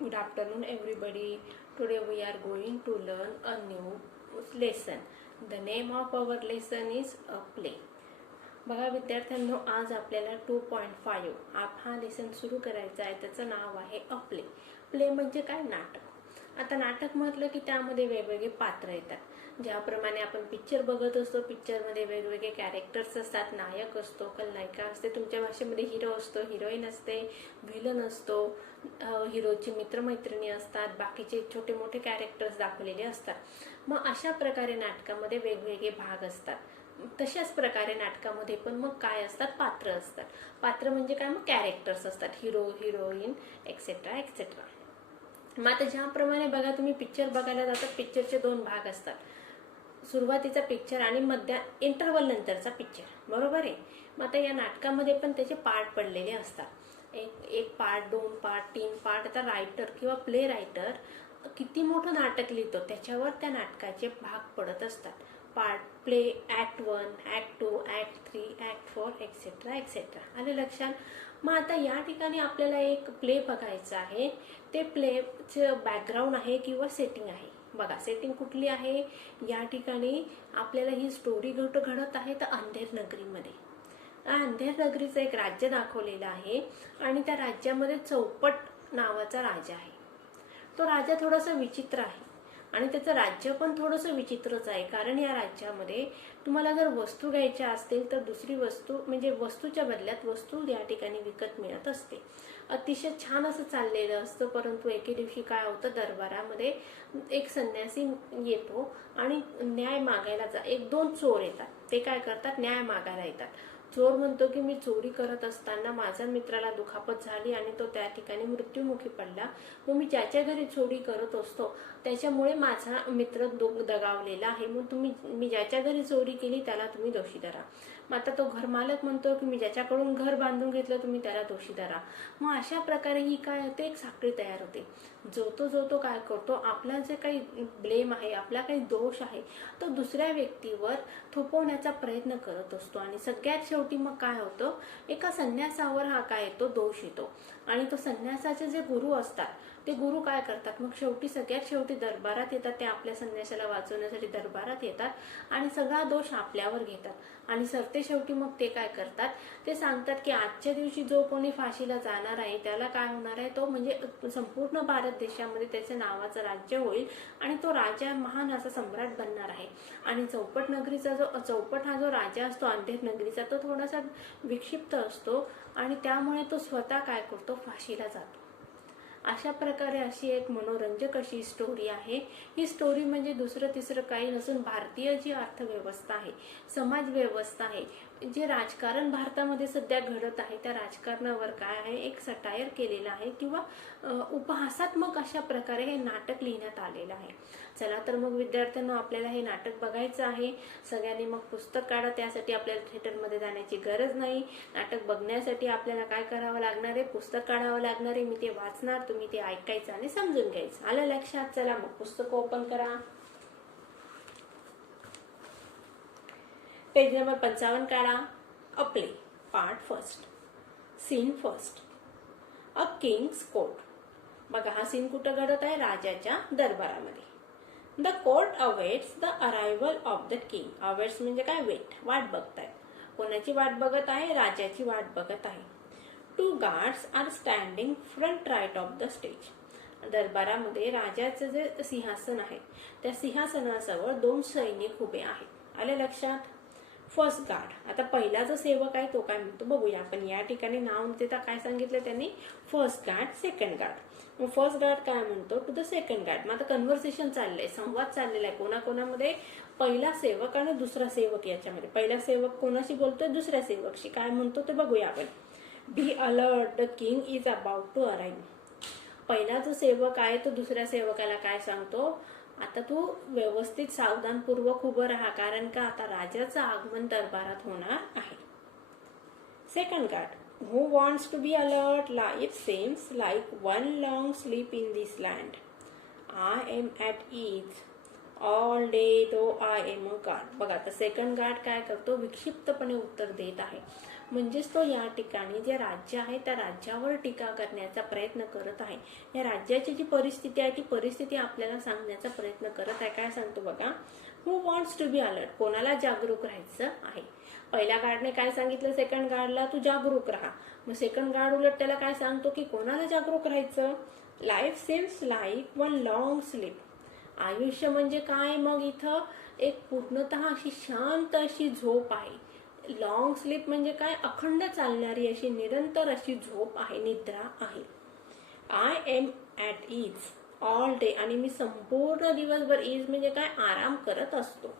Good afternoon, everybody. Today we are going to learn a new lesson. The name of our lesson is a play. बघा विद्यार्थ्यांनो, आज आपल्याला 2.5 हा lesson सुरू करायचा आहे. त्याचं नाव आहे अ प्ले. प्ले म्हणजे काय? नाटक. आता नाटक म्हटलं की त्यामध्ये वेगवेगळे पात्र येतात. ज्याप्रमाणे आपण पिक्चर बघत असतो, पिक्चरमध्ये वेगवेगळे कॅरेक्टर्स असतात. नायक असतो, खलनायिका असते, तुमच्या भाषेमध्ये हिरो असतो, हिरोईन असते, व्हिलन असतो, हिरोची मित्रमैत्रिणी असतात, बाकीचे छोटे मोठे कॅरेक्टर्स दाखवलेले असतात. मग अशा प्रकारे नाटकामध्ये वेगवेगळे भाग असतात. तशाच प्रकारे नाटकामध्ये पण मग काय असतात? पात्र असतात. पात्र म्हणजे काय? मग कॅरेक्टर्स असतात, हिरो, हिरोईन, एक्सेट्रा एक्सेट्रा. मग आता ज्याप्रमाणे बघा, तुम्ही पिक्चर बघायला जातात, पिक्चरचे 2 भाग असतात. सुरुवातीचा पिक्चर आणि मध्य इंटरवल नंतरचा पिक्चर, बरोबर आहे. मग आता या नाटकामध्ये पण त्याचे पार्ट पडलेले असतात. एक पार्ट, 2 पार्ट, 3 पार्ट. आता रायटर किंवा प्ले रायटर किती मोठं नाटक लिहितो त्याच्यावर त्या नाटकाचे भाग पडत असतात. Part, play, act 1, act 2, act 3, act 4 etcetera etcetera. आले लक्षात? मग आता या ठिकाणी आपल्याला एक प्ले बघायचं आहे. ते प्लेचं बॅकग्राऊंड आहे किंवा सेटिंग आहे. बघा, सेटिंग कुठली आहे? या ठिकाणी आपल्याला ही स्टोरी घडत आहे तर अंधेर नगरीमध्ये. अंधेर नगरीचं एक राज्य दाखवलेलं आहे आणि त्या राज्यामध्ये चौपट नावाचा राजा आहे. तो राजा थोडासा विचित्र आहे आणि त्याचं राज्य पण थोडंसं विचित्रच आहे. कारण या राज्यामध्ये तुम्हाला जर वस्तू घ्यायच्या असतील तर दुसरी वस्तू म्हणजे वस्तूच्या बदल्यात वस्तू या ठिकाणी विकत मिळत असते. अतिशय छान असं चाललेलं असतं. परंतु एके दिवशी काय होतं, दरबारामध्ये एक संन्यासी येतो आणि न्याय मागायला 1-2 चोर येतात. ते काय करतात? न्याय मागायला येतात. चोर म्हणतो की मी चोरी करत असताना माझ्या मित्राला दुखापत झाली आणि तो त्या ठिकाणी मृत्युमुखी पडला. मग मी ज्याच्या घरी चोरी करत असतो त्याच्यामुळे माझा मित्र दगावलेला आहे. मग मी ज्याच्या घरी चोरी केली त्याला तुम्ही दोषी धरा. मग आता तो घरमालक म्हणतो की मी ज्याच्याकडून घर बांधून घेतलं तुम्ही त्याला दोषी धरा. मग अशा प्रकारे ही काय होते? एक साखळी तयार होते. जो तो काय करतो, आपला जे काही ब्लेम आहे, आपला काही दोष आहे तो दुसऱ्या व्यक्तीवर थोपवण्याचा प्रयत्न करत असतो. आणि सगळ्यात शेवटी मग काय होतं, एका संन्यासावर हा काय येतो? दोष येतो. आणि तो संन्यासाचे जे गुरु असतात ते गुरु काय करतात? मग सगळ्यात शेवटी दरबारात येतात. ते आपल्या संन्यासाला वाचवण्यासाठी दरबारात येतात आणि सगळा दोष आपल्यावर घेतात. आणि सरते शेवटी मग ते काय करतात? ते सांगतात की आजच्या दिवशी जो कोणी फाशीला जाणार आहे त्याला काय होणार आहे? तो म्हणजे संपूर्ण भारत देशामध्ये त्याच्या नावाचं राज्य होईल आणि तो राजा महान असा सम्राट बनणार आहे. आणि चौपट हा जो राजा असतो अंधेर नगरीचा, तो थोडासा विक्षिप्त असतो आणि त्यामुळे तो स्वतः काय करतो? फाशीला जातो. अशा प्रकारे अशी एक मनोरंजक अशी स्टोरी आहे. ही स्टोरी म्हणजे दुसरं तिसरं काही नसून भारतीय जी अर्थव्यवस्था आहे, समाज व्यवस्था आहे, जे राजकारण भारतामध्ये सध्या घडत आहे त्या राजकारणावर काय आहे? एक सटायर केलेला आहे किंवा उपहासात्मक अशा प्रकारे हे नाटक लिहिण्यात आलेलं आहे. चला तर मग विद्यार्थ्यांना, आपल्याला हे नाटक बघायचं आहे. सगळ्यांनी मग पुस्तक काढा. त्यासाठी आपल्याला थिएटरमध्ये जाण्याची गरज नाही. नाटक बघण्यासाठी आपल्याला काय करावं लागणार आहे? पुस्तक काढावं लागणार आहे. मी ते वाचणार, तुम्ही ते ऐकायचं आणि समजून घ्यायचं. आलं लक्षात? चला मग पुस्तक ओपन करा. पेज नंबर 55 काढा. A play, part first, scene first, a king's court. बघा, हा सीन कुठं घडत आहे? राजाच्या दरबारामध्ये. The court awaits the arrival of the king. Awaits म्हणजे काय? वेट, वाट बघतायत. कोणाची वाट बघत आहे? राजाची वाट बघत आहे. 2 guards are standing front right of the stage. दरबारामध्ये राजाचं जे सिंहासन आहे त्या सिंहासनाजवळ 2 सैनिक उभे आहेत. आले लक्षात? First guard. आता पहिला जो सेवक आहे तो काय म्हणतो बघूया आपण. या ठिकाणी नाव देता काय सांगितलं त्यांनी? First guard, second guard. मग फर्स्ट गार्ड काय म्हणतो? To the second guard. मग आता कन्व्हर्सेशन चाललंय, संवाद चाललेला आहे कोणाकोणामध्ये? पहिला सेवक आणि दुसरा सेवक. याच्यामध्ये पहिला सेवक कोणाशी बोलतोय? दुसऱ्या सेवकशी. काय म्हणतो ते बघूया आपण. Be alert, the king is about to arrive. पहिला जो सेवक आहे तो दुसऱ्या सेवकाला काय सांगतो? आता तू व्यवस्थित सावधानपूर्वक उभं राहा, कारण का आता राजाचं आगमन दरबारात होणार आहे. Second guard. Who wants to be alert? It seems like one long sleep in this land. I am at ease all day though I am a guard. बघा, आता सेकंड गार्ड काय करतो? विक्षिप्तपणे उत्तर देत आहे. म्हणजेच तो या ठिकाणी जे राज्य आहे त्या राज्यावर टीका करण्याचा प्रयत्न करत आहे. या राज्याची जी परिस्थिती आहे ती परिस्थिती आपल्याला सांगण्याचा प्रयत्न करत आहे. काय सांगतो बघा, हु वॉन्ट्स टू बी अलर्ट, कोणाला जागरूक राहायचं आहे. पहिल्या गार्डने काय सांगितलं, सेकंड गार्डला तू जागरूक राहा. मग सेकंड गार्ड उलट त्याला काय सांगतो की कोणाला जागरूक राहायचं. Life seems like one long sleep, आयुष्य म्हणजे काय, मग इथं एक पूर्णतः अशी शांत अशी झोप आहे. लॉंग स्लीप म्हणजे काय, अखंड चालणारी अशी निरंतर अशी झोप आहे, निद्रा आहे. I am at ease all day, आणि मी संपूर्ण दिवसभर, इज म्हणजे काय, आराम करत असतो.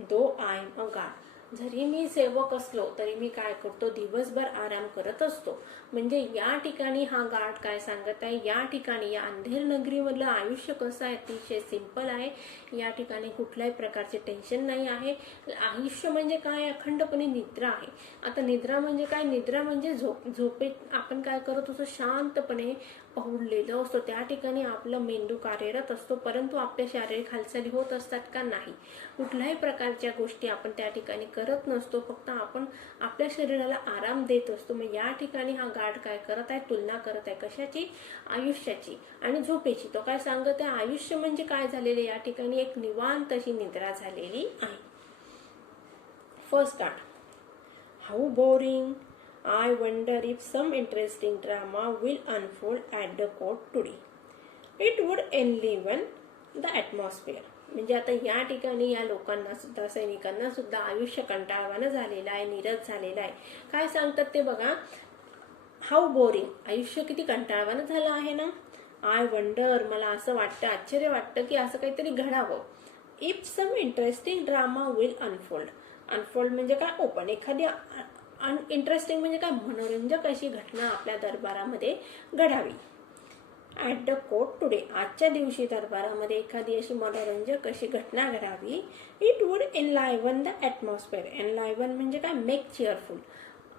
दो आय एम अ गार्ड, जरी मी सेवक असलो तरी मी काय करतो, दिवसभर आराम करत असतो. म्हणजे या ठिकाणी हा गार्ड काय सांगत आहे, या ठिकाणी या अंधेर नगरीमधलं आयुष्य कसं आहे, अतिशय सिंपल आहे. या ठिकाणी कुठल्याही प्रकारचे टेन्शन नाही आहे. आयुष्य म्हणजे काय, अखंडपणे निद्रा आहे. आता निद्रा म्हणजे काय, निद्रा म्हणजे झोपेत आपण काय करत असतो, शांतपणे पहुडलेलो असतो. त्या ठिकाणी आपलं मेंदू कार्यरत असतो, परंतु आपल्या शारीरिक हालचाली होत असतात का, नाही. कुठल्याही प्रकारच्या गोष्टी आपण त्या ठिकाणी करत नसतो, फक्त आपण आपल्या शरीराला आराम देत असतो. मग या ठिकाणी हा गार्ड काय करत आहे, तुलना करत आहे कशाची, आयुष्याची आणि झोपेची. तो काय सांगत आहे, आयुष्य म्हणजे काय झालेले, या ठिकाणी एक निवांत अशी निद्रा झालेली आहे. First guard, how boring, I wonder if some interesting drama will unfold at the court today. It would enliven the atmosphere. म्हणजे आता या ठिकाणी या लोकांना सुद्धा, सैनिकांना सुद्धा आयुष्य कंटाळवाणं झालेलं आहे, नीरस झालेलं आहे. काय सांगतात ते बघा, हाऊ बोरिंग, आयुष्य किती कंटाळवाणं झालं आहे ना. आय वंडर, मला असं वाटतं, आश्चर्य वाटतं की असं काहीतरी घडावं. If some interesting drama will unfold, unfold म्हणजे काय, ओपन, एखादी इंटरेस्टिंग म्हणजे काय, मनोरंजक अशी घटना आपल्या दरबारामध्ये घडावी. ॲट द कोर्ट टुडे, आजच्या दिवशी दरबारामध्ये एखादी अशी मनोरंजक अशी घटना घडावी. इट वुड एनलायवन द ॲटमॉस्फिअर, एनलायवन म्हणजे काय, मेक चेअरफुल.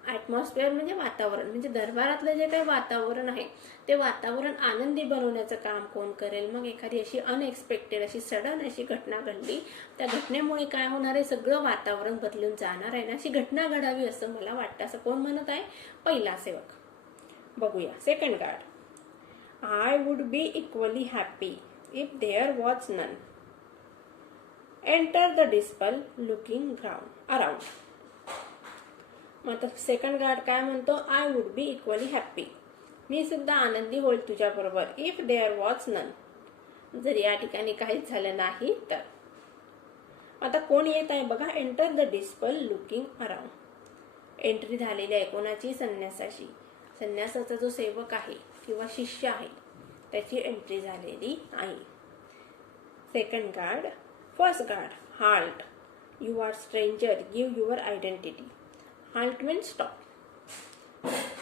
ॲटमॉस्फिअर म्हणजे वातावरण, म्हणजे दरबारातलं जे काही वातावरण आहे ते वातावरण आनंदी बनवण्याचं काम कोण करेल. मग एखादी अशी अनएक्सपेक्टेड अशी सडन अशी घटना घडली, त्या घटनेमुळे काय होणार आहे, सगळं वातावरण बदलून जाणार आहे ना, अशी घटना घडावी असं मला वाटतं. असं कोण म्हणत आहे, पहिला सेवक. बघूया second guard, I would be equally happy if there was none. Enter the disciple looking around. मग आता सेकंड गार्ड काय म्हणतो, I would be equally happy, मी सुद्धा आनंदी होईल तुझ्याबरोबर. इफ देअर वॉज नन, जर या ठिकाणी काहीच झालं नाही तर. आता कोण येत आहे बघा, enter the disciple looking around. Entry झालेली आहे कोणाची, संन्यासाची. संन्यासाचा जो सेवक आहे किंवा शिष्य आहे त्याची एंट्री झालेली आहे. Second guard, first guard, halt, you are stranger, give your identity. Halt means stop.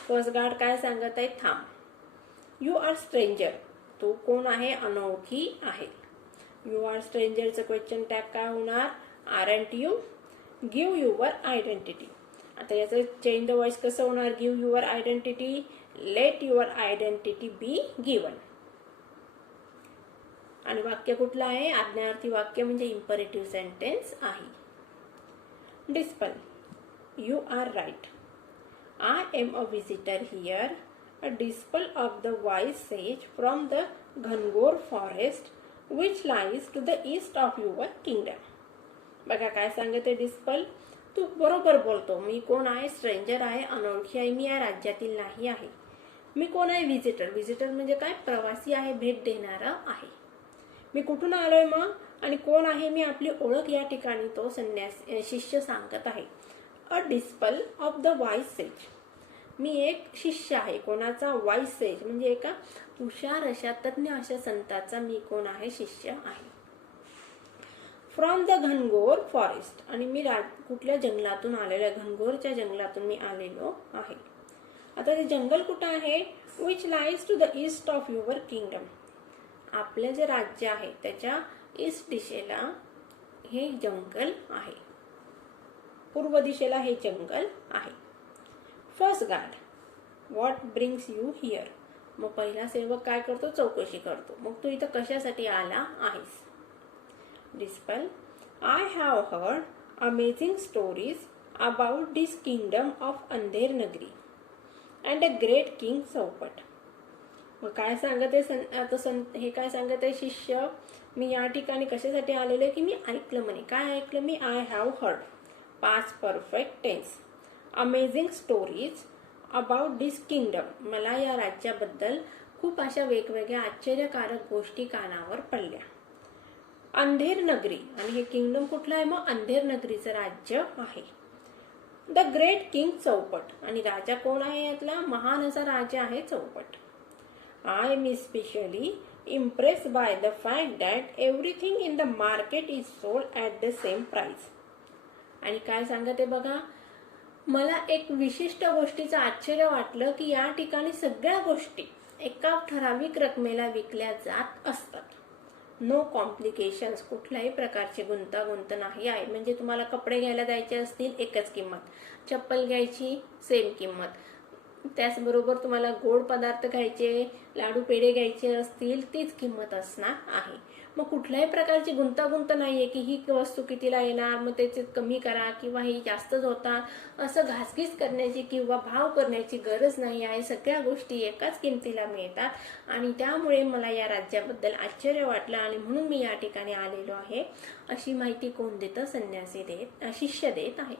First guard काय सांगत आहे, थांब. यू आर स्ट्रेंजर, तू कोण आहे, अनोळखी आहे. यू आर स्ट्रेंजरचं क्वेश्चन टॅग काय होणार, aren't you. Give your identity, आता याचं चेंज द वॉइस कसं होणार, give your identity, late your identity be given. आणि वाक्य कुठलं आहे, आज्ञार्थी वाक्य म्हणजे इम्परेटिव्ह सेंटेन्स आहे. डिस्पल, you are right. I am a visitor here, a disciple of the wise sage from the Ghangor forest which lies to the east of your kingdom. बघा काय सांगते डिस्पल, तू बरोबर बोलतो, मी कोण आहे, स्ट्रेंजर आहे, अनोळखी आहे, मी या राज्यातील नाही आहे. मी कोण आहे, व्हिजिटर. व्हिजिटर म्हणजे काय, प्रवासी आहे, भेट देणारा आहे. मी कुठून आलोय मग, आणि कोण आहे मी, आपली ओळख या ठिकाणी तो शिष्य सांगत आहे. अ डिस्पल ऑफ द वाईज सेज, मी एक शिष्य आहे, कोणाचा, वाईज सेज म्हणजे एका हुशार अशा तज्ञ अशा संताचा मी कोण आहे, शिष्य आहे. फ्रॉम द घनघोर फॉरेस्ट, आणि मी कुठल्या जंगलातून आलेलो, घनघोरच्या जंगलातून मी आलेलो आहे. आता ते जंगल कुठं आहे, which lies to the east of your kingdom, आपलं जे राज्य आहे त्याच्या ईस्ट दिशेला हे जंगल आहे, पूर्व दिशेला हे जंगल आहे. First guard, what brings you here, मग पहिला सेवक काय करतो, चौकशी करतो, मग तू इथं कशासाठी आला आहेस. Disciple, I have heard amazing stories about this kingdom of Andher Nagari and a great king चौपट. मग काय सांगत आहे आता हे काय सांगत आहे शिष्य, मी या ठिकाणी कशासाठी आलेलो आहे की मी ऐकलं म्हणे. काय ऐकलं मी? I have heard, past perfect tense, amazing stories about this kingdom. मला या राज्याबद्दल खूप अशा वेगवेगळ्या आश्चर्यकारक गोष्टी कानावर पडल्या. अंधेर नगरी, आणि हे किंगडम कुठलं आहे? मग अंधेर नगरीचं राज्य आहे. द ग्रेट किंग चौपट, आणि राजा कोण आहे यातला? महान असा राजा आहे चौपट. I am specially impressed by the fact that everything in the market is sold at the same price. आणि काय सांगते बघा, मला एक विशिष्ट गोष्टीचं आश्चर्य वाटलं की या ठिकाणी सगळ्या गोष्टी एका ठराविक रकमेला विकल्या जात असतात. नो कॉम्प्लिकेशन्स, कुठल्याही प्रकारची गुंतागुंत नाही आहे. म्हणजे तुम्हाला कपडे घ्यायला जायचे असतील एकच किंमत, चप्पल घ्यायची सेम किंमत, त्याचबरोबर तुम्हाला गोड पदार्थ घ्यायचे, लाडू पेढे घ्यायचे असतील तीच किंमत असणार आहे. मग कुठल्याही प्रकारची गुंतागुंत नाहीये की ही वस्तू कितीला येणार मग त्याचे कमी करा किंवा ही जास्तच होता असं घासघीस करण्याची किंवा भाव करण्याची गरज नाही आहे. सगळ्या गोष्टी एकाच किमतीला मिळतात आणि त्यामुळे मला या राज्याबद्दल आश्चर्य वाटलं आणि म्हणून मी या ठिकाणी आलेलो आहे. अशी माहिती कोण देतं? शिष्य देत आहे.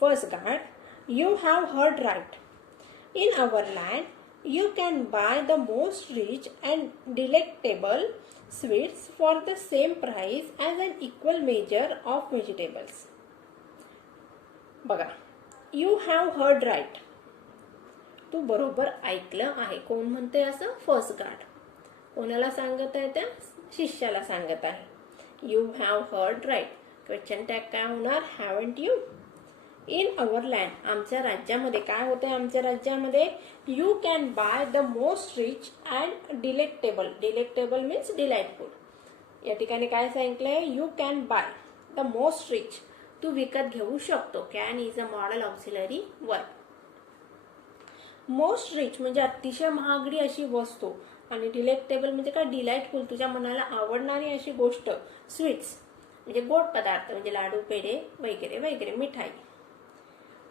First guard, you have heard right. In our land, you can buy the most rich and delectable sweets for the same price as an equal measure of vegetables. बघा, you have heard right. तू बरोबर ऐकलं आहे. कोण म्हणते असं? First guard. कोणाला सांगत आहे? त्या शिष्याला सांगत आहे. You have heard right. Question tag काय होणार? haven't you? In our land, आमच्या राज्यामध्ये काय होते? आमच्या राज्यामध्ये you can buy the most rich and delectable. Delectable means delightful. या ठिकाणी काय सांगितलंय? You can buy the most rich, तू विकत घेऊ शकतो. Can is a modal auxiliary verb. Most rich म्हणजे अतिशय महागडी अशी वस्तू, आणि डिलेक्टेबल म्हणजे काय? डिलाइटफुल, तुझ्या मनाला आवडणारी अशी गोष्ट. स्वीट्स म्हणजे गोड पदार्थ, म्हणजे लाडू पेढे वगैरे वगैरे, मिठाई.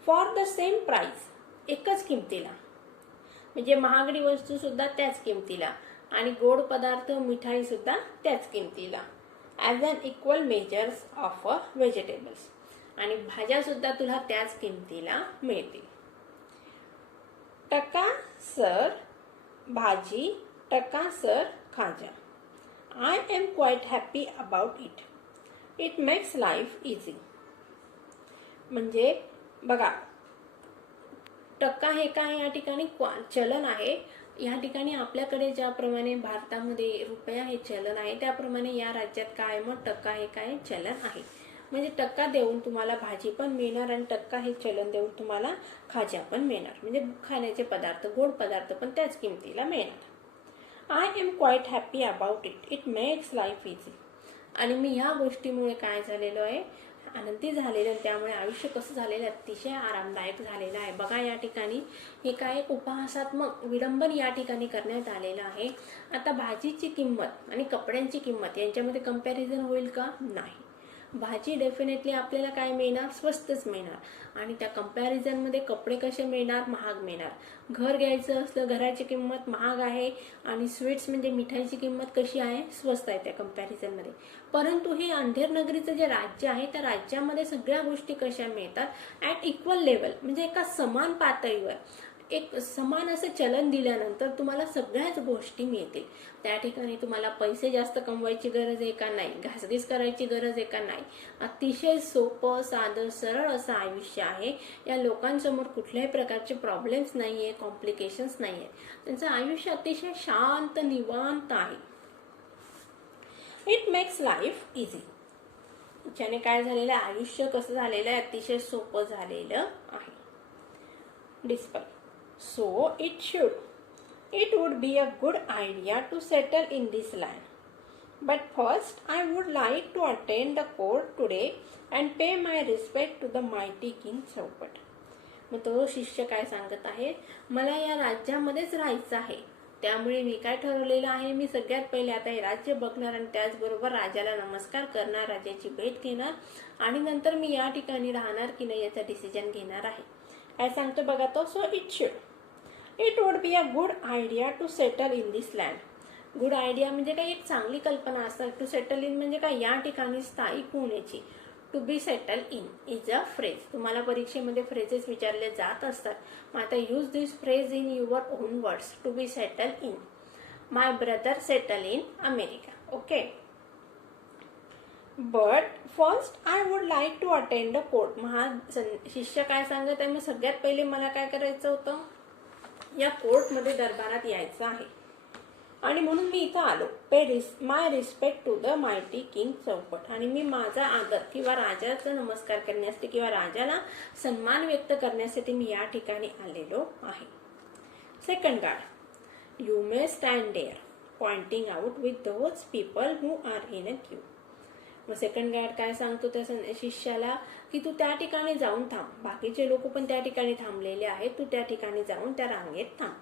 फॉर द सेम प्राइस, एकच किमतीला, म्हणजे महागडी वस्तू सुद्धा त्याच किमतीला आणि गोड पदार्थ मिठाई सुद्धा त्याच किमतीला. As an equal measures of a vegetables, आणि भाज्या सुद्धा तुला त्याच किमतीला मिळतील. टका सर भाजी, टका सर खाजा. I am quiet happy about it. It makes life easy. म्हणजे बघा, टक्का हे काय? या ठिकाणी चलन आहे. या ठिकाणी आपल्याकडे ज्याप्रमाणे भारतामध्ये रुपया हे चलन आहे त्याप्रमाणे या राज्यात काय? मग टक्का हे काय? चलन आहे. म्हणजे टक्का देऊन तुम्हाला भाजी पण मिळणार आणि टक्का हे चलन देऊन तुम्हाला खाज्या पण मिळणार, म्हणजे खाण्याचे पदार्थ, गोड पदार्थ पण त्याच किमतीला मिळणार. I am quiet happy about it. It makes life easy. आणि मी ह्या गोष्टीमुळे काय झालेलो आहे? आनंदी झालेलं, त्यामुळे आयुष्य कसं झालेलं? अतिशय आरामदायक झालेलं आहे. बघा, या ठिकाणी हे काय? उपहासात्मक विडंबन या ठिकाणी करण्यात आलेलं आहे. आता भाजीची किंमत आणि कपड्यांची किंमत यांच्यामध्ये कंपॅरिझन होईल का? नाही. भाजी डेफिनेटली आपल्याला काय मिळणार? स्वस्तच मिळणार. आणि त्या कंपॅरिझनमध्ये कपडे कसे मिळणार? महाग मिळणार. घर घ्यायचं असलं, घराची किंमत महाग आहे आणि स्वीट्स म्हणजे मिठाईची किंमत कशी आहे? स्वस्त आहे त्या कंपॅरिझनमध्ये. परंतु हे अंधेर नगरीचं जे राज्य आहे त्या राज्यामध्ये सगळ्या गोष्टी कशा मिळतात? ॲट इक्वल लेवल, म्हणजे एका समान पातळीवर एक समान असं चलन दिल्यानंतर तुम्हाला सगळ्याच गोष्टी मिळतील. त्या ठिकाणी तुम्हाला पैसे जास्त कमवायची गरज आहे का? नाही. घासघीस करायची गरज आहे का? नाही. अतिशय सोपं, साधं, सरळ असं आयुष्य आहे. या लोकांसमोर कुठल्याही प्रकारचे प्रॉब्लेम्स नाही आहे, कॉम्प्लिकेशन्स नाही आहे. त्यांचं आयुष्य अतिशय शांत, निवांत आहे. It makes life easy. ज्याने काय झालेलं आहे? आयुष्य कसं झालेलं आहे? अतिशय सोपं झालेलं आहे. डिस्पल. So it should. It would be a good idea to settle in this land. But first, I would like to attend the court today and pay my respect to the mighty King चौपट. मग तो शिष्य काय सांगत आहे? मला या राज्यामध्येच राहायचं आहे, त्यामुळे मी काय ठरवलेलं आहे, मी सगळ्यात पहिले आता हे राज्य बघणार आणि त्याचबरोबर राजाला नमस्कार करणार, राजाची भेट घेणार आणि नंतर मी या ठिकाणी राहणार की नाही याचा डिसिजन घेणार आहे. काय सांगतो बघा तो. So it would be a good idea to settle in this land. Good idea म्हणजे काय, एक चांगली कल्पना असतात. टू सेटल इन म्हणजे काय, या ठिकाणी स्थायिक होण्याची. To be settle in is a phrase. तुम्हाला परीक्षेमध्ये फ्रेजेस विचारले जात असतात. मग आता use this phrase in your own words. To be settle in. My brother settle in America. Okay. But first I would like to attend the court. शिष्य काय सांगत आहे, मग सगळ्यात पहिले मला काय करायचं होतं, या कोर्टमध्ये दरबारात यायचं आहे आणि म्हणून मी इथं आलो. Pay my respect to the mighty king Chaupat. आणि मी माझा आदर किंवा राजाचा नमस्कार करण्यासाठी किंवा राजाला सन्मान व्यक्त करण्यासाठी मी या ठिकाणी आलेलो आहे. Second guard. You may stand there pointing out with those people who are in a queue. मग सेकंड गार्ड काय सांगतो त्या शिष्याला की तू त्या ठिकाणी जाऊन थांब. बाकीचे लोक पण त्या ठिकाणी थांबलेले आहेत, तू त्या ठिकाणी जाऊन त्या रांगेत थांब.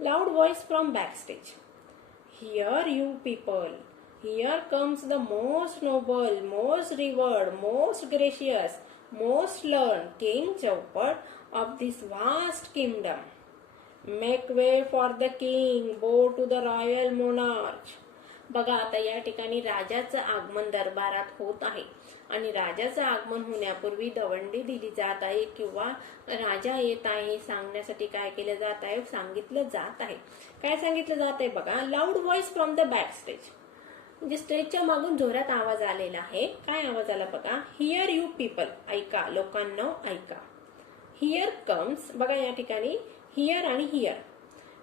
Loud voice from backstage. Here you people. Here comes the most noble, most revered, most gracious, most learned King Chaupat of this vast kingdom. Make way for the king. Bow to the royal monarch. बघा आता या ठिकाणी राजाचं आगमन दरबारात होत आहे आणि राजाचं आगमन होण्यापूर्वी दवंडी दिली जात आहे किंवा राजा येत आहे सांगण्यासाठी काय केलं जात आहे, सांगितलं जात आहे. काय सांगितलं जात आहे बघा. Loud voice from the back stage. म्हणजे स्टेजच्या मागून जोरात आवाज आलेला आहे. काय आवाज आला बघा. Here you people. ऐका लोकांनो, ऐका. Here comes. बघा या ठिकाणी हिअर आणि हिअर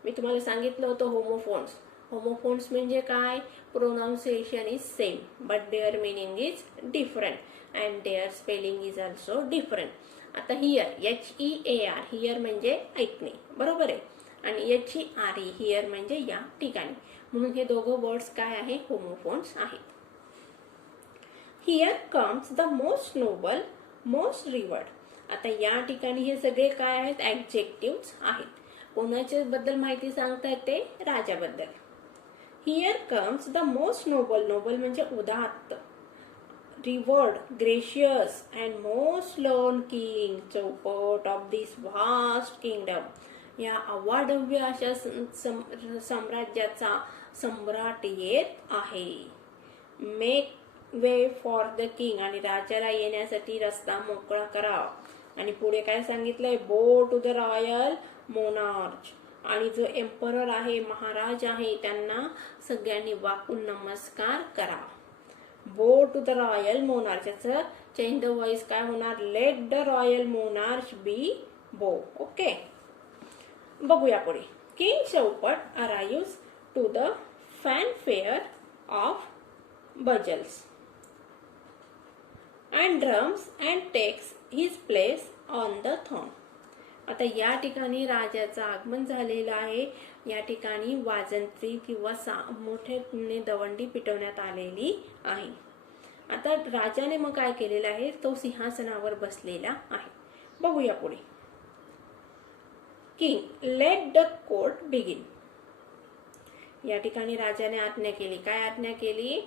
मी तुम्हाला सांगितलं होतं होमोफोन्स. होमोफोन्स म्हणजे काय, pronunciation is same but their meaning is different and their spelling is also different. आता हिअर HEAR हिअर म्हणजे ऐकणे, बरोबर आहे. आणि HERE हिअर म्हणजे या ठिकाणी. म्हणून हे दोघं वर्ड्स काय आहे, होमोफोन्स आहेत. Here comes the most noble, most reward. आता या ठिकाणी हे सगळे काय आहेत, ऍडजेक्टिव्ह्ज आहेत. कोणाच्या बद्दल माहिती सांगतायत ते, राजाबद्दल. Here comes the most noble. Noble म्हणजे उदात्त, revered, gracious and most learn king Chaupat of this vast kingdom. या अवाढव्य अशा साम्राज्याचा सम्राट येत आहे. Make way for the king. आणि राजाला येण्यासाठी रस्ता मोकळा करा. आणि पुढे काय सांगितलंय, बो टू द रॉयल मोनार्च. आणि जो एम्परर आहे, महाराज आहे, त्यांना सगळ्यांनी वाकून नमस्कार करा. Bow to the royal monarch. याचं चेंज द व्हॉइस काय होणार, let the royal monarch be bow. Okay. बघूया पुढे. King Chaupat arrives to the fanfare of bugles and drums and takes his place on the throne. आता या ठिकाणी राजाचं आगमन झालेलं आहे. या ठिकाणी वाजंत्री किंवा मोठे दवंडी पिटवण्यात आलेली आहे. आता राजाने मग काय केलेलं आहे, तो सिंहासनावर बसलेला आहे. बघूया पुढे. King let the court begin. या ठिकाणी राजाने आज्ञा केली. काय आज्ञा केली,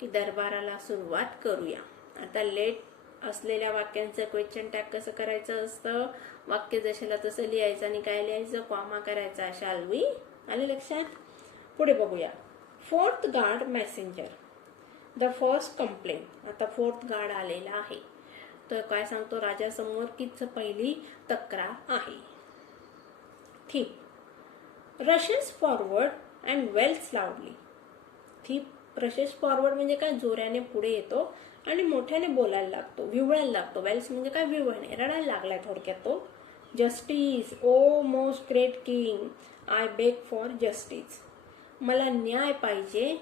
की दरबाराला सुरुवात करूया. आता लेट असलेल्या वाक्यांचं क्वेश्चन टॅग कसं करायचं असतं, वाक्य जशाला तसं लिहायचं आणि काय लिहायचं, कॉमा करायचा. Shall we. आले लक्षात. पुढे बघूया. Fourth guard messenger the first complaint. आता फोर्थ गार्ड आलेला आहे. तर काय सांगतो राजासमोर, कीच पहिली तक्रार आहे. Thief rushes forward and wails loudly. Thief rushes forward म्हणजे काय, जोराने पुढे येतो आणि मोठ्याने बोलायला लागतो, विवळायला लागतो. वेल्स म्हणजे काय, विवळणे, रडायला लागलाय थोडक्यात तो. Justice o most great king I beg for justice. मला न्याय पाहिजे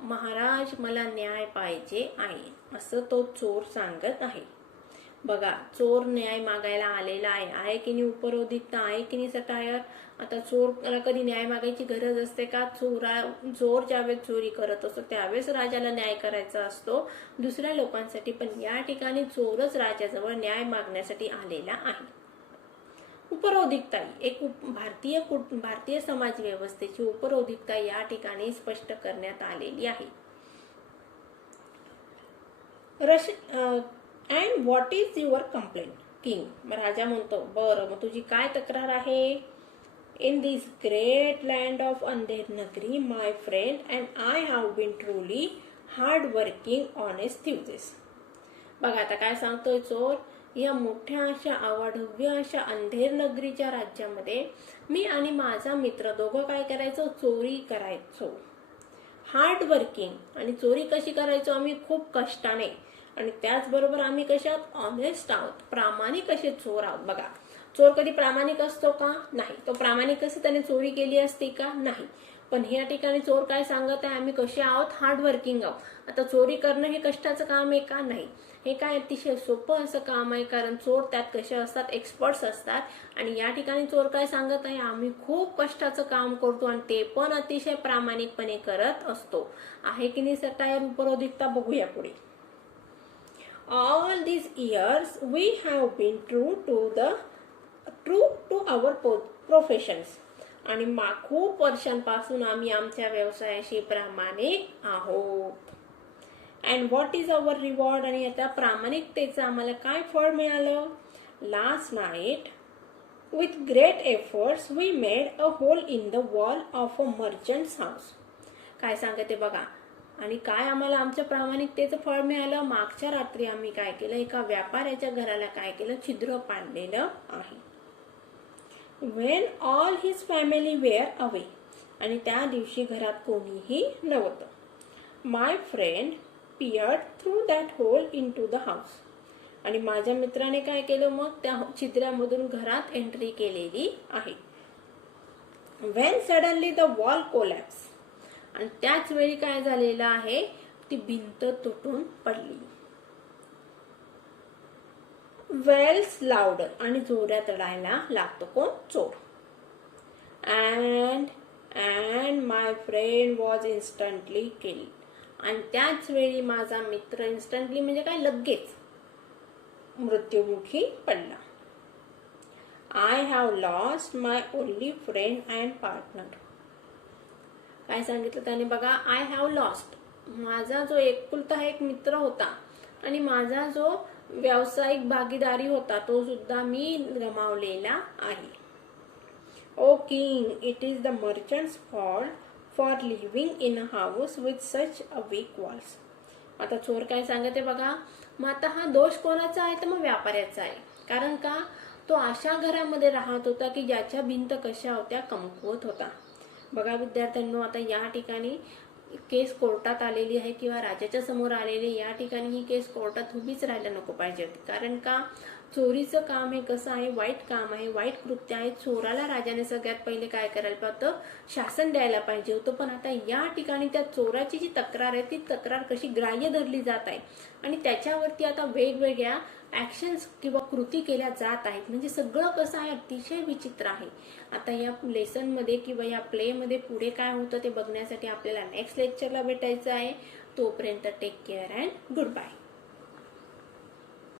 महाराज, मला न्याय पाहिजे आहे, असं तो चोर सांगत आहे. बघा, चोर न्याय मागायला आलेला आहे की नाही, उपरोधिकता आहे की नाही सटायर. आता चोरला कधी न्याय मागायची गरज असते का? चोर ज्यावेळेस चोरी करत असतो त्यावेळेस राजाला न्याय करायचा असतो दुसऱ्या लोकांसाठी. पण या ठिकाणी चोरच राजाजवळ न्याय मागण्यासाठी आलेला आहे. उपरोधिकता, एक भारतीय समाज व्यवस्थेची उपरोधिकता या ठिकाणी स्पष्ट करण्यात आलेली आहे. And what is your complaint king. राजा म्हणतो, बरं मग तुझी काय तक्रार आहे. In this great land of Andher Nagari my friend and I have been truly hard working honest thieves. बघा आता काय सांगतोय चोर. या मोठ्या अशा अवाढव्य अशा अंधेर नगरीच्या राज्यामध्ये मी आणि माझा मित्र दोघं काय करायचो, चोरी करायचो. हार्ड वर्किंग, आणि चोरी कशी करायचो आम्ही, खूप कष्टाने. आणि त्याचबरोबर आम्ही कशात, ऑनेस्ट आहोत, प्रामाणिक असे चोर आहोत. बघा चोर कधी प्रामाणिक असतो का, नाही. तो प्रामाणिक असं त्याने चोरी केली असती का, नाही. पण या ठिकाणी चोर काय सांगत आहे, आम्ही कसे आहोत, हार्ड वर्किंग आहोत. आता चोरी करणं हे कष्टाचं काम आहे का, नाही. हे काय अतिशय सोपं असं काम आहे, कारण चोर त्यात कसे असतात, एक्सपर्ट्स असतात. आणि या ठिकाणी चोर काय सांगत आहे, आम्ही खूप कष्टाचं काम करतो आणि ते पण अतिशय प्रामाणिकपणे करत असतो. आहे की नाही सटायर उपरोधिकता. बघूया पुढे. All these years we have been true to our professions. आणि खूप वर्षांपासून आम्ही आमच्या व्यवसायाशी प्रामाणिक आहोत. And what is our reward. आणि आता प्रामाणिकतेचं आम्हाला काय फळ मिळालं. Last night with great efforts we made a hole in the wall of a merchant's house. काय सांगते बघा. आणि काय आम्हाला आमच्या प्रामाणिकतेचं फळ मिळालं. मागच्या रात्री आम्ही काय केलं, एका व्यापाऱ्याच्या घराला काय केलं, छिद्र पाडलेलं आहे. When all his family were away. आणि त्या दिवशी घरात कोणीही नव्हतं. My friend peered through that hole into the house. आणि माझ्या मित्राने काय केलं, मग त्या छिद्रामधून घरात एंट्री केलेली आहे. When suddenly the wall collapsed. आणि त्याच वेळी काय झालेलं आहे, ती भिंत तुटून पडली. Wails louder. आणि जोरात रडायला लागतो कोण, चोर. And my friend was instantly killed. आणि त्याच वेळी माझा मित्र, इन्स्टंटली म्हणजे काय, लगेच मृत्युमुखी पडला. I have lost my only friend and partner. काय सांगितलं त्याने बघा, आय हॅव लॉस्ट, माझा जो एकुलता एक मित्र होता आणि माझा जो व्यावसायिक भागीदारी होता तो सुद्धा मी गमावलेला आहे. O king, it is the merchant's fault for living in a house with such a weak walls. आता चोर काय सांगते बघा, मग आता हा दोष कोणाचा आहे, तर मग व्यापाऱ्याचा आहे. कारण का, तो अशा घरामध्ये राहत होता की ज्याच्या भिंत कशा होत्या, कमकुवत होता. बघा विद्यार्थ्यांनो, आता या ठिकाणी केस कोर्टात आलेली आहे किंवा राजाच्या समोर आलेली. या ठिकाणी ही केस कोर्टात उभीच राहायला नको पाहिजे. कारण का, चोरीचं काम हे कसं आहे, वाईट काम आहे, वाईट कृत्य आहे. चोराला राजाने सगळ्यात पहिले काय करायला पाहिजे, शासन द्यायला पाहिजे होतं. पण आता या ठिकाणी त्या चोराची जी तक्रार आहे, ती तक्रार कशी ग्राह्य धरली जात आहे आणि त्याच्यावरती आता वेगवेगळ्या ॲक्शन्स किंवा कृती केल्या जात आहेत. म्हणजे सगळं कसं आहे, अतिशय विचित्र आहे. आता या लेसनमध्ये किंवा या प्लेमध्ये पुढे काय होतं ते बघण्यासाठी आपल्याला नेक्स्ट लेक्चरला भेटायचं आहे. तोपर्यंत take care and good bye.